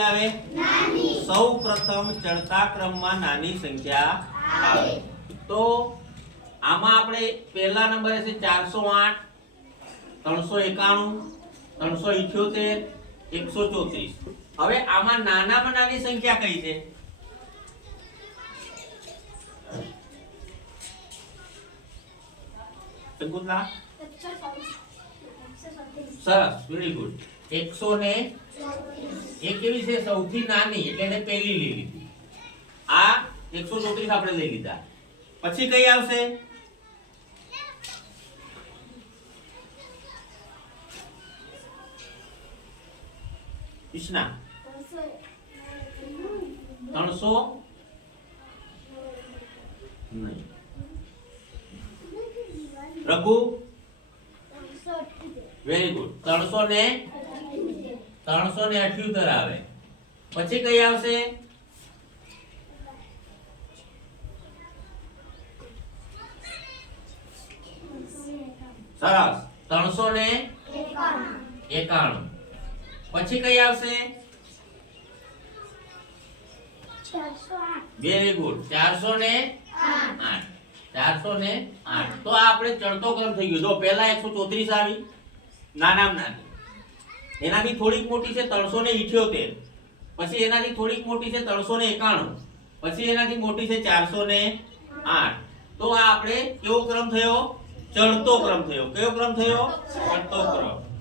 આવે નાની સૌ પ્રથમ ચડતા ક્રમમાં નાની સંખ્યા આવે તો આમાં આપણે પહેલા નંબરે છે 408 391 378 134 હવે આમાં નાનામાં નાની સંખ્યા કઈ છે સંકુતલા સરસ વેરી ગુડ 100 ને એક કેવી છે સૌથી નાની એટલે એને પહેલી લઈ લીધી આ 134 આપણે લઈ લીધા પછી કઈ આવશે ઈશના 300 નહીં રઘુ વેરી ગુડ 378 આવે પછી કઈ આવશે સરસ 391 પછી કઈ આવશે વેરી ગુડ 408 તો આપણે ચડતો ક્રમ થઈ ગયો જો પહેલા 134 આવી નાનામાં નાની એનાથી થોડીક મોટી છે 378 પછી એનાથી થોડીક મોટી છે 391 પછી એનાથી મોટી છે 408 તો આ આપણે કેવો ક્રમ થયો ચડતો ક્રમ થયો કયો ક્રમ થયો ચડતો ક્રમ